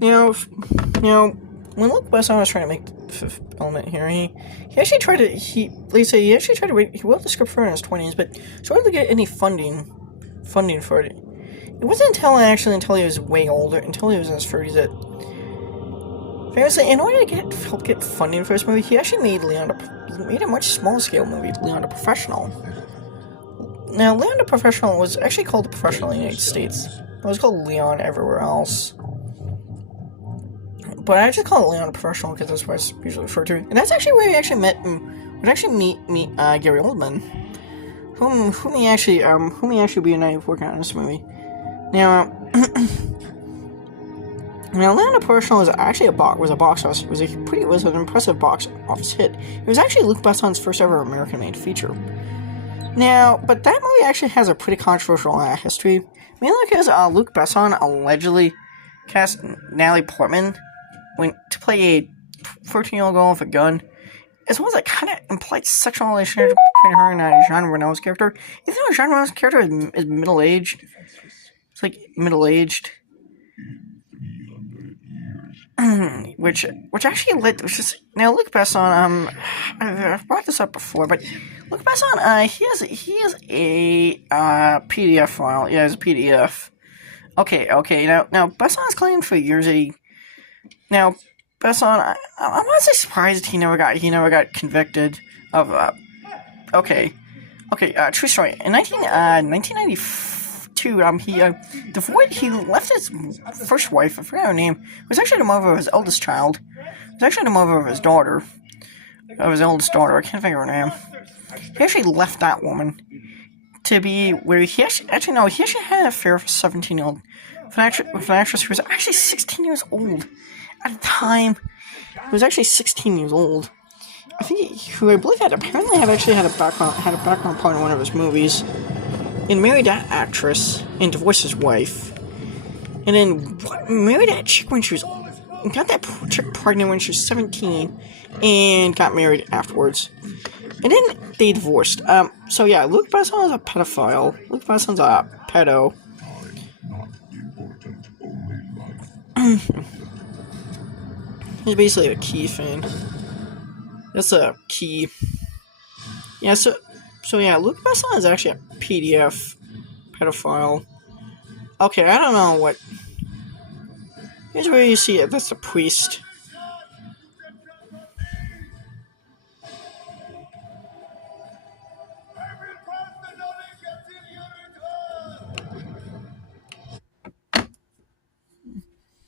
Now, when Luke Besson was trying to make the Fifth Element here, he actually tried to, he actually tried to write, he wrote the script for it in his 20s, but started to get any funding for it. It wasn't until he was way older, until he was in his 30s, that famously, in order to help get funding for this movie, he actually made a much smaller scale movie, Leon the Professional. Now, Leon the Professional was actually called The Professional in the United States. It was called Leon everywhere else. But I just call it Leon the Professional because that's what it's usually referred to. And that's actually where he actually meet Gary Oldman, whom he actually be a night working on this movie. Now, Leon the Professional was actually was a box office. It was an impressive box office hit. It was actually Luc Besson's first ever American-made feature. Now, but that movie actually has a pretty controversial history. Mainly because Luc Besson allegedly cast Natalie Portman to play a 14-year-old girl with a gun, as well as that kind of implied sexual relationship between her and Jean Reno's character. Even though Jean Reno's character is middle-aged, it's like middle-aged, which actually led to now Luc Besson. I've brought this up before, but Luc Besson, he is a PDF file. Yeah, it's a PDF. Okay. Now Besson's claimed for years Now, Besson, I'm honestly surprised he never got convicted of. True story. In 1992, he left his first wife. I forgot her name. It was actually the mother of his eldest child. It was actually the mother of his daughter, of his oldest daughter. I can't think of her name. He actually left that woman to be where he actually had an affair with a 17-year-old with an actress who was actually 16 years old at the time. He was actually 16 years old. I believe had a background part in one of his movies, and married that actress and divorced his wife, and then married that chick when she was got that chick pregnant when she was 17, and got married afterwards. And then they divorced. So yeah, Luc Besson is a pedophile. Luc Besson's a pedo. He's basically a key fan. That's a key. Yeah, so yeah, Luc Besson is actually a PDF pedophile. Okay, I don't know what. Here's where you see it. That's a priest.